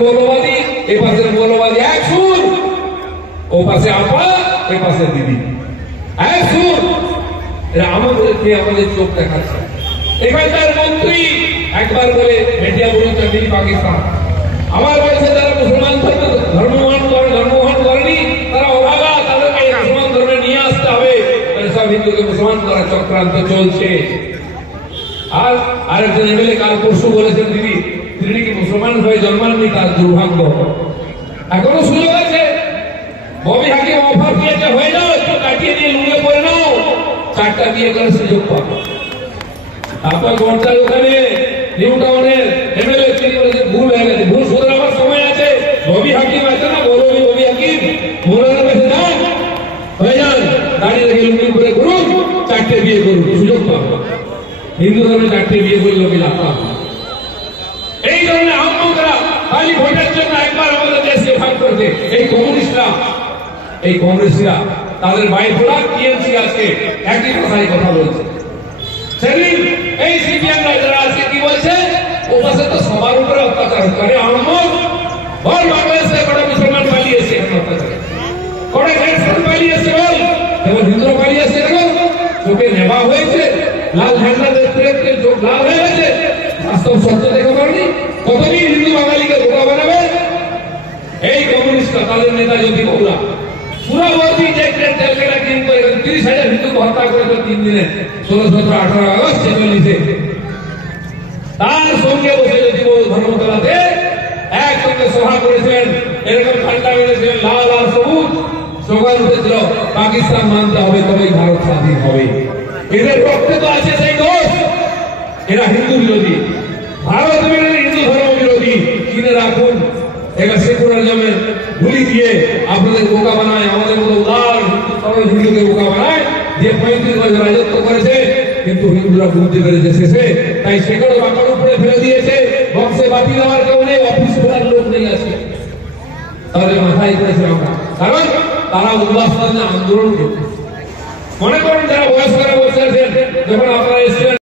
মৌলবাদী এ পাশের মৌলবাদী এক সুর, ও পাশে আপা এ পাশে দিদি এক সুর। এরা আমাদেরকে আমাদের চোখ দেখাচ্ছে। এখানকার মন্ত্রী একবার বলে মিডিয়া বলছে দিদি পাকিস্তান, আমার বলছে যারা মুসলমান ধর্মগ্রহণ করেনি তারা অভাগা, তাদেরকে মুসলমান ধর্মে নিয়ে আসতে হবে। সব হিন্দুকে মুসলমান করার চক্রান্ত চলছে। আর আরেকজন এমএলএ কাল পরশু বলেছেন দিদি তিনি কি মুসলমান হয়ে জন্মাননি, তার দুর্ভাগ্য। এখনো সুযোগ আছে। ববি হাকিম অফার দিয়েছে, হয়ে যাও, একটু কাটিয়ে দিয়ে লুড়ে পড়ে নাও, 4টা বিয়ে করার সুযোগ পাবো। আপনার গঞ্জার ওখানে নিউ টাউনের এমএলএ তিনি বলেছেন ভুল হয়ে গেছে, ভুল শুধরাবার সময় আছে। ববি হাকিম আছে না, ববি হাকিম মৌলানার কাছে যান, হয়ে যান, দাঁড়িয়ে রেখে লুড়ে করে করুন, 4টে বিয়ে করুন, সুযোগ পাবো। হিন্দু ধর্মে 4টে বিয়ে করলে কি লাভ পাবো? এই ধরনের আহ্বানরা খালি ভোটের জন্য একবার আমাদের দেশকে ভাগ করছে। এই কংগ্রেসীরা তাদের বাইফোলা টিএমসি আজকে একই ভাষায় কথা বলছে। সেদিন এই সিপিএমরা যারা আজকে কি বলছে, ওপাশে তো সবার উপরে অত্যাচার করে। আহম্মদ বল বাংলাদেশে কটা মুসলমান পালিয়েছে, অত্যাচার কটা খ্রিস্টান পালিয়েছে, বল এবং হিন্দুরা পালিয়েছে, দেখো চোখে নেওয়া হয়েছে, লাল ঝান্ডা দেখতে দেখতে চোখ লাল হয়ে গেছে। বাস্তব সত্য দেখে পারেনি, কতদিন হিন্দু বাঙালিকে বোকা বানাবে এই কমিউনিস্টরা, তাদের নেতা জ্যোতি বগুড়া পুরাবর্তী যে জেলখানা ক্লিন করে 30,000 হিন্দুকে হত্যা করেছিল 3 দিনে, 16, 17, 18 আগস্ট 46-এ। তার সঙ্গে বসে জ্যোতি বগুড়া ধর্মতলাতে একসঙ্গে সভা করেছেন, এরকম ঠান্ডা মেরেছিলেন, লাল আর সবুজ স্লোগান উঠেছিল, পাকিস্তান মানতে হবে তবেই ভারত স্বাধীন হবে। এদের রক্তে তো আছে সেই দোষ। এরা হিন্দু বিরোধী, ভারত বিরোধী, হিন্দু ধর্ম বিরোধী। কিনে রাখুন, এরা সেকুলারিজমের ভুলি দিয়ে আপনাদের বোকা বানায়, আমাদের মতো উদার হিন্দুকে বোকা বানায়, যে 35 বছর রাজত্ব করেছে, কিন্তু হিন্দুরা বুঝতে পেরেছে শেষে, তাই সেগুলো বাঁকার উপরে ফেলে দিয়েছে। বংশে বাতি দেওয়ার কেউ নেই, অফিস করার লোক নেই আছে, তাহলে মাথায় করেছে আমরা। কারণ তারা উল্লাস আন্দোলন করছে। মনে করেন যারা বয়স্করা বসে আছেন, যখন আপনারা এসেছিলেন